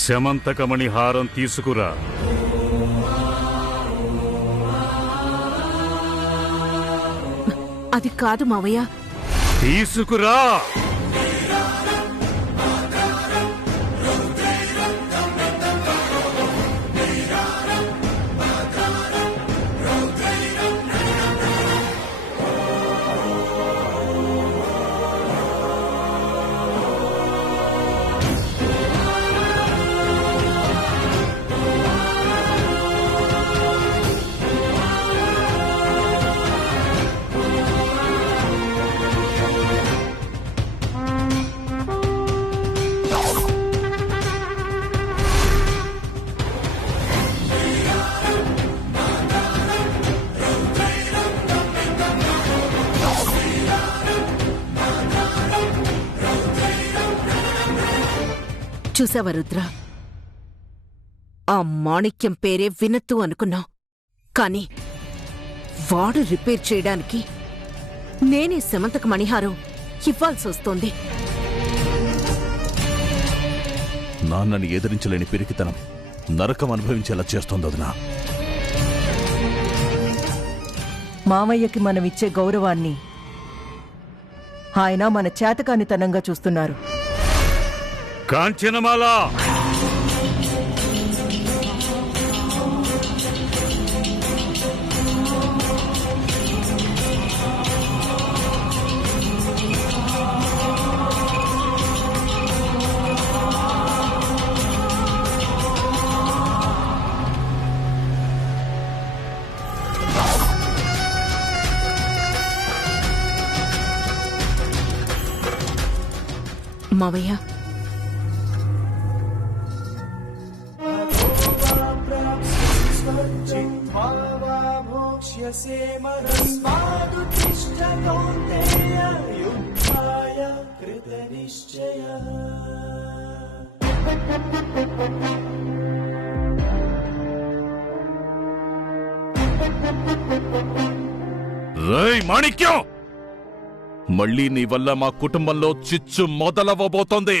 శమంతకమణి హారం తీసుకురా. అది కాదు మావయ్య. తీసుకురా. చూసావా రుద్ర, ఆ మాణిక్యం పేరే వినత్తు అనుకున్నావు. కాని వాడు రిపేర్ చేయడానికి నేనే శమంతక మణిహారం ఇవ్వాల్సొస్తోంది. నాన్నని ఎదిరించలేని పిరికితనం నరకం అనుభవించేలా చేస్తోంది వదినా. మామయ్యకి మనమిచ్చే గౌరవాన్ని ఆయన మన చేతకానితనంగా చూస్తున్నారు. కాంచనమాల, మావయ్య, రేయ్ మాణిక్యం, మళ్ళీ నీ వల్ల మా కుటుంబంలో చిచ్చు మొదలవ్వబోతోంది.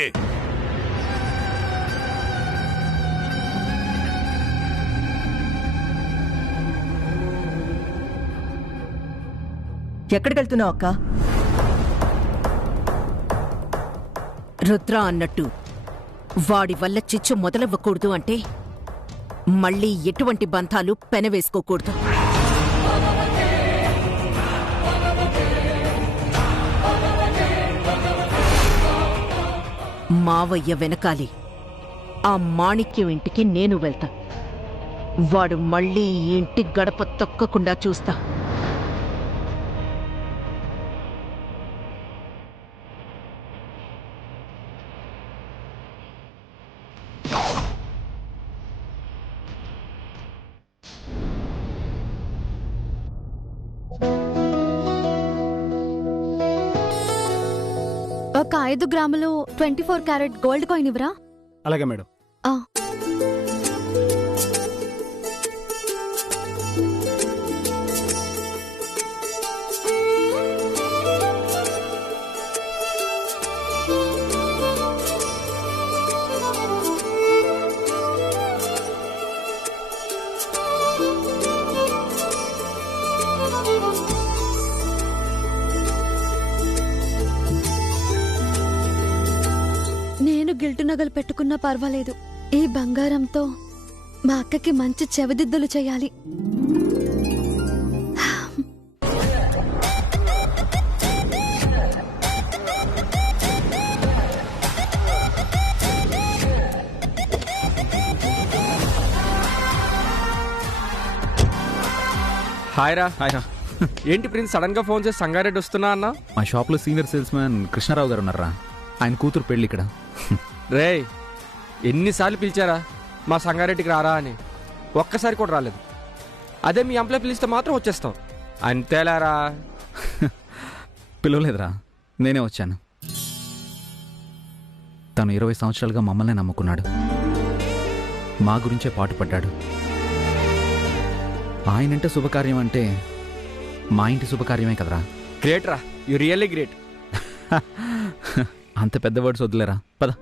ఎక్కడికెళ్తున్నావు అక్క? రుద్ర అన్నట్టు వాడి వల్ల చిచ్చు మొదలవ్వకూడదు అంటే మళ్ళీ ఎటువంటి బంధాలు పెనవేసుకోకూడదు. మావయ్య వెనకాలి ఆ మాణిక్యం ఇంటికి నేను వెళ్తా. వాడు మళ్ళీ ఈ ఇంటి గడప తొక్కకుండా చూస్తా. ఒక 5 గ్రాములు 24 క్యారెట్ గోల్డ్ కాయిన్ ఇవ్వరా? అలాగే మేడం. గిల్టు నగలు పెట్టుకున్నా పర్వాలేదు. ఈ బంగారంతో మా అక్కకి మంచి చెవిదిద్దులు చేయాలి. హాయ్ రా. ఏంటి ప్రిన్స్ సడన్ గా ఫోన్ చేసి సంగారెడ్డి వస్తున్నా అన్నా? మా షాప్లో సీనియర్ సేల్స్ మ్యాన్ కృష్ణారావు గారు ఉన్నారా, ఆయన కూతురు పెళ్ళి ఇక్కడ. రే, ఎన్నిసార్లు పిలిచారా మా సంగారెడ్డికి రారా అని? ఒక్కసారి కూడా రాలేదు. అదే మీ ఎంప్లాయ్ పిలిస్తే మాత్రం వచ్చేస్తాం. అంతేలారా? పిలవలేదురా, నేనే వచ్చాను. తను 20 సంవత్సరాలుగా మమ్మల్ని నమ్ముకున్నాడు, మా గురించే పాటుపడ్డాడు. ఆయనంటే శుభకార్యం అంటే మా ఇంటి శుభకార్యమే కదరా. గ్రేట్ రా, యు రియల్లీ గ్రేట్. అంత పెద్ద వర్డ్స్ వదిలేరా, పద.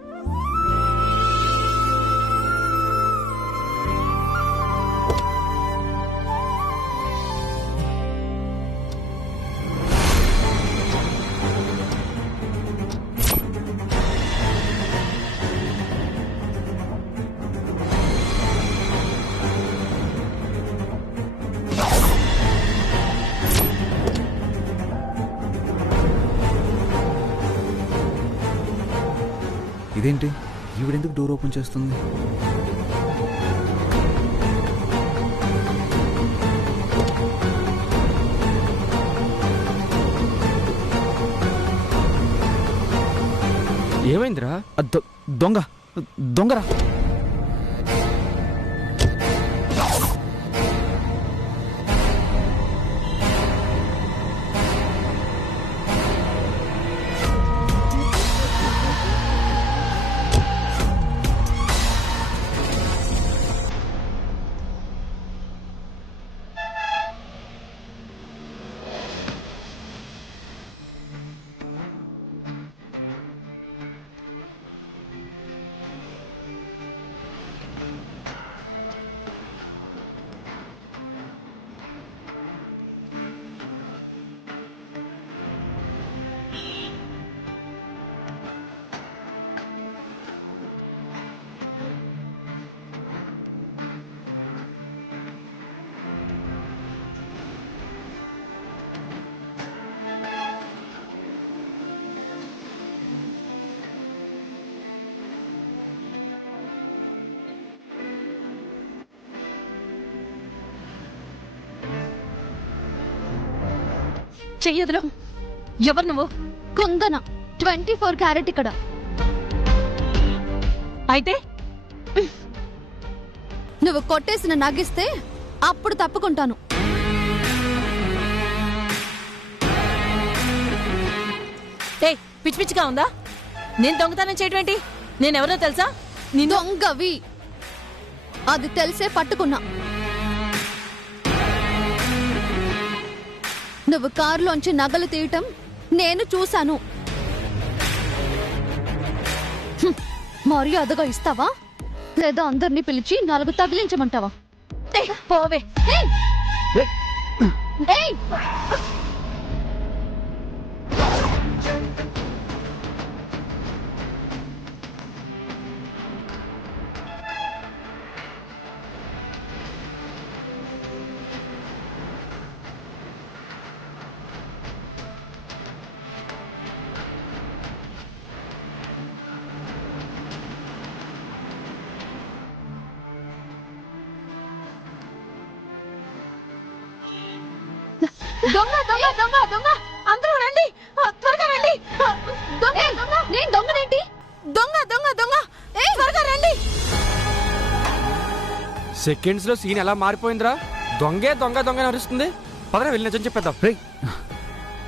ఇదేంటి ఈవిడెందుకు డోర్ ఓపెన్ చేస్తుంది? ఏమైందిరా? దొంగరా! చెయ్యదులో. ఎవరు నువ్వు? కుందన, 24 క్యారెట్ ఇక్కడ. అయితే నువ్వు కొట్టేసిన నగిస్తే అప్పుడు తప్పుకుంటాను. ఏ పిచ్చి పిచ్చిగా ఉందా? నేను దొంగతనం చేయడం ఏంటి? నేనెవరో తెలుసా? దొంగవి అది తెలిసే పట్టుకున్నా. నువ్వు కారులోంచి నగలు తీయటం నేను చూశాను. మర్యాదగా ఇస్తావా లేదా అందరినీ పిలిచి 4 తగిలించమంటావా? పోవే. దొంగ దొంగ దొంగ దొంగ! అందరూ రండి, త్వరగా రండి! నేను దొంగనేంటి? దొంగ దొంగ దొంగ! త్వరగా రండి! సెకండ్స్ లో సీన్ ఎలా మారిపోయిందిరా? దొంగే దొంగ దొంగ నడుస్తుంది. పదరా వెళ్ళి నిజం చెప్పేద్దాం. రే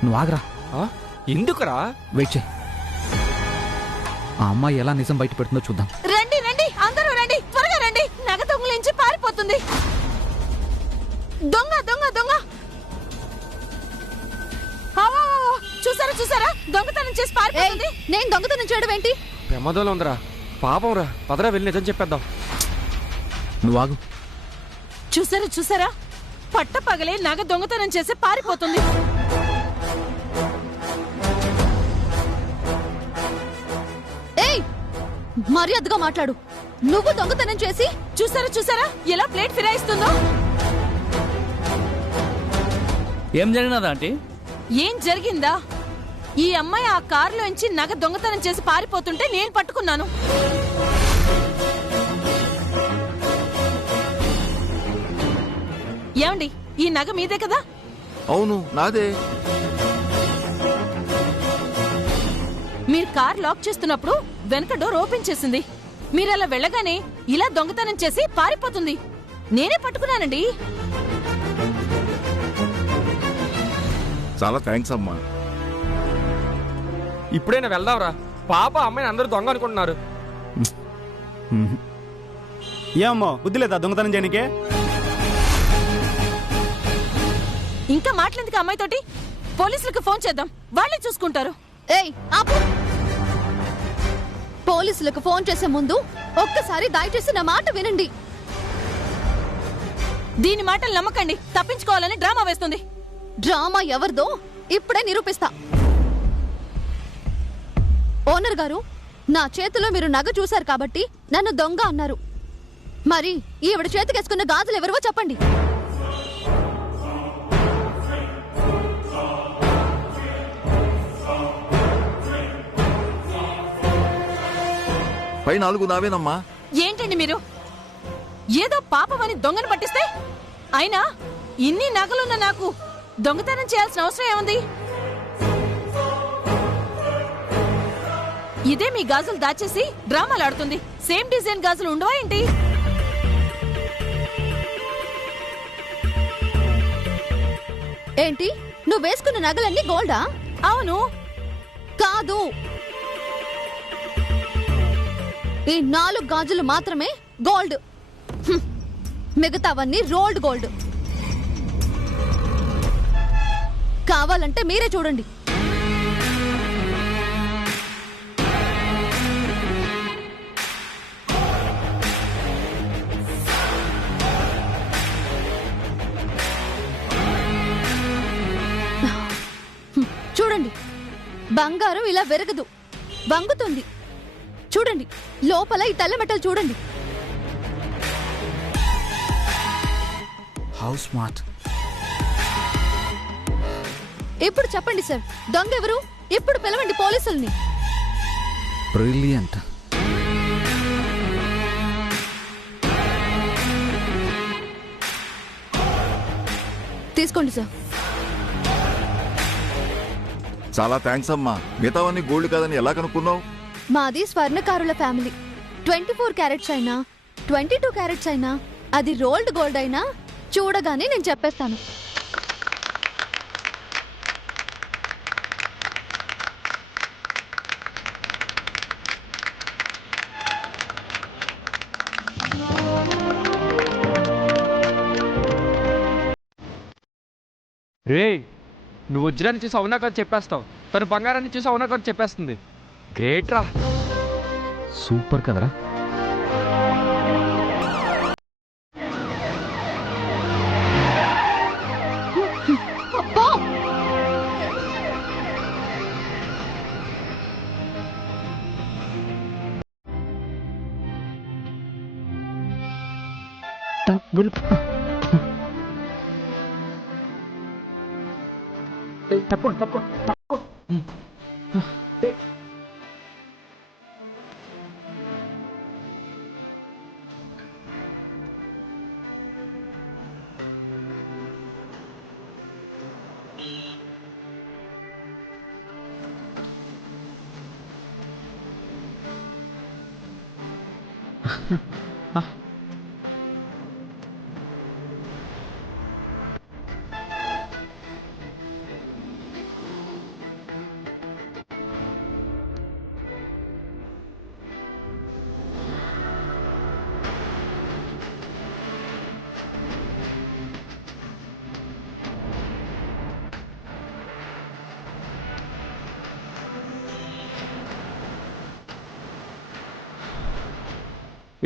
నువ్వు ఆగరా. ఎందుకురా? వెయిట్ చేయి. ఆ అమ్మాయి ఎలా నిజం బయట పెడుతుందో చూద్దాం. రండి రండి, అందరూ రండి, త్వరగా రండి! నగ దొంగలించి పారిపోతుంది. దొంగ దొంగ దొంగ! చూసారా చూసారా? దొంగతనం చేసి పారిపోతుంది. నేను దొంగతనం చేయడం ఏంటి? ప్రమాదంలో ఉందిరా. పాపం రా, పదరా వెళ్ళి నిజం చెప్పేద్దాం. నువ్వు ఆగు. చూసారా చూసారా? పట్ట పగలే నగ దొంగతనం చేసి పారిపోతుంది. ఏయ్, మర్యాదగా మాట్లాడు. నువ్వు దొంగతనం చేసి చూసారా చూసారా ఎలా ప్లేట్ ఫిరాయిస్తుందో? ఏం జరిగినదా ఆంటీ? ఏం జరిగిందా? ఈ అమ్మాయి ఆ కారులోంచి నగ దొంగతనం చేసి పారిపోతుంటే నేను పట్టుకున్నాను. ఏమండి, ఈ నగ మీదే కదా? అవును, నాదే. మీరు కార్ లాక్ చేస్తున్నప్పుడు వెనక డోర్ ఓపెన్ చేసింది. మీరు అలా వెళ్ళగానే ఇలా దొంగతనం చేసి పారిపోతుంది. నేనే పట్టుకున్నానండి. చాలా థ్యాంక్స్ అమ్మా. ఇప్పుడైనా వెళ్దాంరా. పాప అమ్మాయిని అందరూ దొంగ అనుకుంటున్నారు. ఏమో బుద్ధి లేదా దొంగతనం చేయనికే? ఇంకా మాట్లాడేందుకు అమ్మాయితోటి? పోలీసులకు ఫోన్ చేద్దాం, వాళ్ళే చూసుకుంటారు. ఏయ్ ఆపు! పోలీసులకు ఫోన్ చేసే ముందు ఒక్కసారి దయచేసి నా మాట వినండి. దీని మాటలు నమ్మకండి, తప్పించుకోవాలని డ్రామా వేస్తుంది. డ్రామా ఎవరిదో ఇప్పుడే నిరూపిస్తా. ఓనర్ గారు, నా చేతిలో మీరు నగ చూశారు కాబట్టి నన్ను దొంగ అన్నారు. మరి ఈవిడ చేతికేసుకున్న గాజులు ఎవరివో చెప్పండి. పై 4 నావేనమ్మా. ఏంటండి మీరు ఏదో పాపమని దొంగను పట్టిస్తే అయినా ఇన్ని నగలున్న నాకు దొంగతనం చేయాల్సిన అవసరం ఏముంది? ఇదే మీ గాజులు దాచేసి డ్రామాలు ఆడుతుంది. సేమ్ డిజైన్ గాజులు ఉండవా ఏంటి? ఏంటి నువ్వు వేసుకున్న నగలన్నీ గోల్డా? అవును. కాదు, ఈ 4 గాజులు మాత్రమే గోల్డ్. మిగతావన్నీ రోల్డ్ గోల్డ్. కావాలంటే మీరే చూడండి. చూడండి, బంగారం ఇలా వెరగదు, వంగుతుంది. చూడండి, లోపల ఈ తెల్ల మెటల్ చూడండి. How smart. ఇప్పుడు చెప్పండి సార్, దొంగ ఎవరు? ఇప్పుడు పిలవండి పోలీసుల్ని. బ్రిలియంట్. తీసుకోండి సార్. చాలా థ్యాంక్స్ అమ్మా. మిగతావన్నీ గోల్డ్ కాదని ఎలా కనుక్కున్నావు? మాది స్వర్ణకారుల ఫ్యామిలీ. 24 క్యారెట్స్ అయినా 22 క్యారెట్స్ అయినా అది రోల్డ్ గోల్డ్ అయినా చూడగానే నేను చెప్పేస్తాను. రే, నువ్వు వజ్రాన్ని చూసి అవునా కదా చెప్పేస్తావు, తను బంగారాన్ని చూసి అవునా కదా చెప్పేస్తుంది. గ్రేట్ రా. సూపర్ కదరా.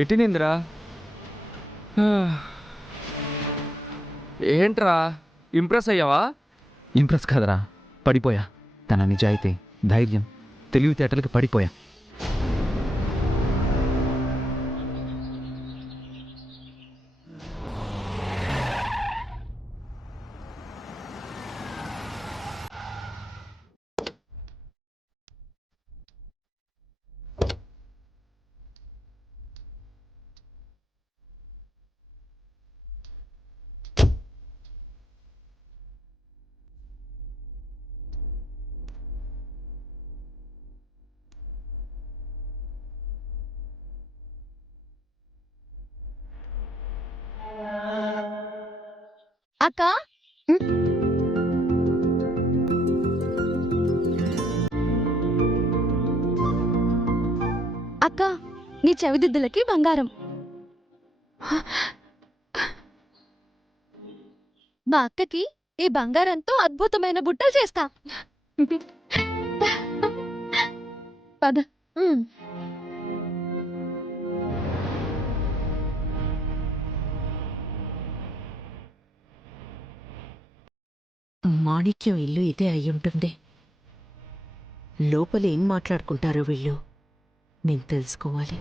ఎట్టినిందిరా? ఏంట్రా, ఇంప్రెస్ అయ్యావా? ఇంప్రెస్ కాదరా, పడిపోయా. తన నిజాయితీ, ధైర్యం, తెలివితేటలకి పడిపోయా. అక్క, అక్క, నీ చెవిదిద్దులకి బంగారం. మా అక్కకి ఈ బంగారంతో అద్భుతమైన బుట్టలు చేస్తా. పద. మాణిక్యం ఇల్లు ఇదే అయ్యుంటుంది. లోపల ఏం మాట్లాడుకుంటారో వీళ్ళు, నేను తెలుసుకోవాలి.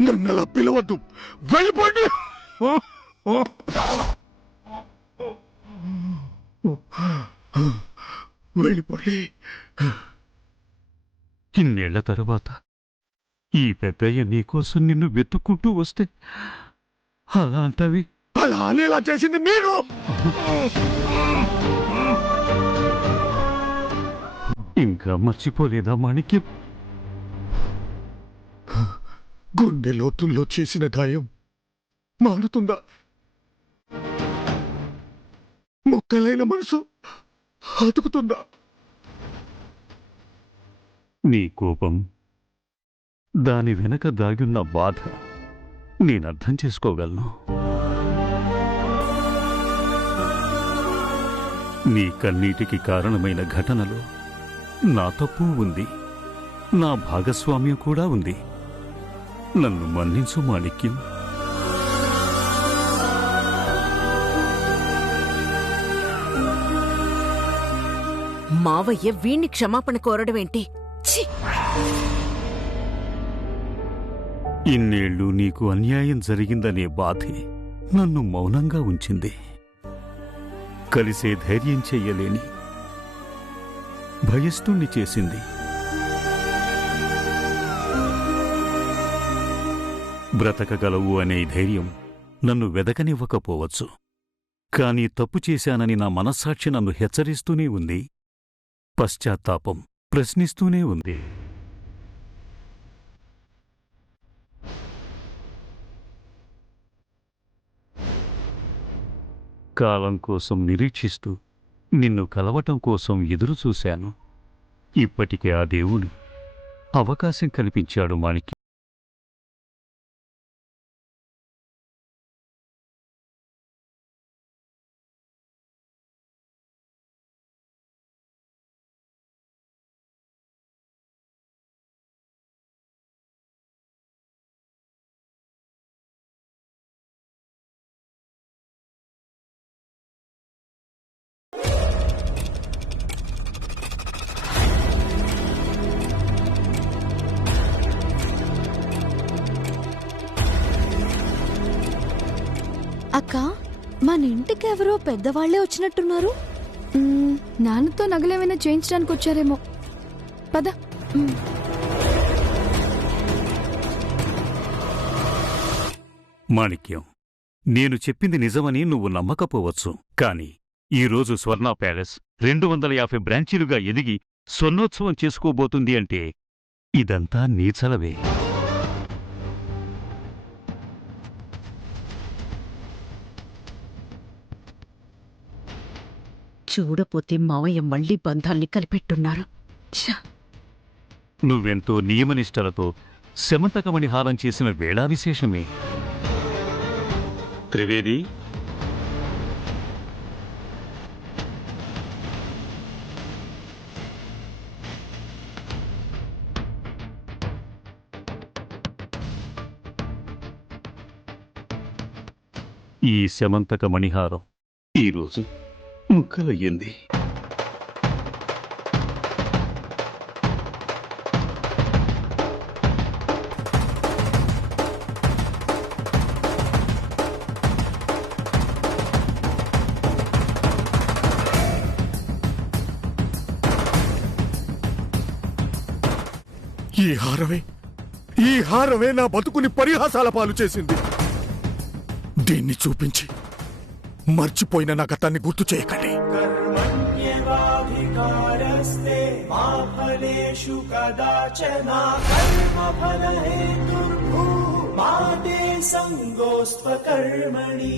నన్ను అలా పిలవద్దు, వెళ్ళిపోండి. వెళ్ళిపోండి. ఇన్నేళ్ల తరువాత ఈ పెద్దయ్య నీకోసం నిన్ను వెతుక్కుంటూ వస్తే అలా అంటవి. అలా అనేలా చేసింది మీరు. ఇంకా మర్చిపోలేదా మాణిక్యం? గుండె లోతుల్లో చేసిన గాయం మారుతుందా? మొక్కలైన మనసు అతుకుతుందా? నీ కోపం, దాని వెనక దాగున్న బాధ నేనర్థం చేసుకోగలను. నీ కన్నీటికి కారణమైన ఘటనలో నా తప్పు ఉంది, నా భాగస్వామ్యం కూడా ఉంది. నన్ను మన్నించు మాణిక్యం. మావయ్య వీణ్ణి క్షమాపణ కోరడమేంటి? ఇన్నేళ్లు నీకు అన్యాయం జరిగిందనే బాధే నన్ను మౌనంగా ఉంచింది. కలిసే ధైర్యం చెయ్యలేని భయస్థుణ్ణి చేసింది. బ్రతకగలవు అనే ధైర్యం నన్ను వెదకనివ్వకపోవచ్చు. కాని తప్పు చేశానని నా మనస్సాక్షి నన్ను హెచ్చరిస్తూనే ఉంది. పశ్చాత్తాపం ప్రశ్నిస్తూనే ఉంది. కాలం కోసం నిరీక్షిస్తూ నిన్ను కలవటం కోసం ఎదురుచూశాను. ఇప్పటికే ఆ దేవుడు అవకాశం కల్పించాడు మాణిక్యం. అక్క, మన ఇంటికి ఎవరో పెద్దవాళ్లే వచ్చినట్టున్నారు. నాన్నతో నగలేమైనా చేయించడానికి వచ్చారేమో. పద. మాణిక్యం, నేను చెప్పింది నిజమని నువ్వు నమ్మకపోవచ్చు. కాని ఈరోజు స్వర్ణ ప్యాలెస్ 250 బ్రాంచీలుగా ఎదిగి స్వర్ణోత్సవం చేసుకోబోతుంది అంటే ఇదంతా నీ చలవే. చూడపోతే మావయ్య మళ్ళీ బంధాల్ని కలిపెట్టున్నారు. నువ్వెంతో నియమనిష్టలతో శమంతకమణి హారం చేసిన వేళా విశేషమే. త్రివేది, ఈ శమంతక మణిహారం ఈరోజు ముక్కలయ్యింది. ఈ హారమే నా బతుకుని పరిహాసాల పాలు చేసింది. దీన్ని చూపించి మర్చిపోయిన నా గతాన్ని గుర్తు చేయకండి. సంగోస్త్వ కర్మణి.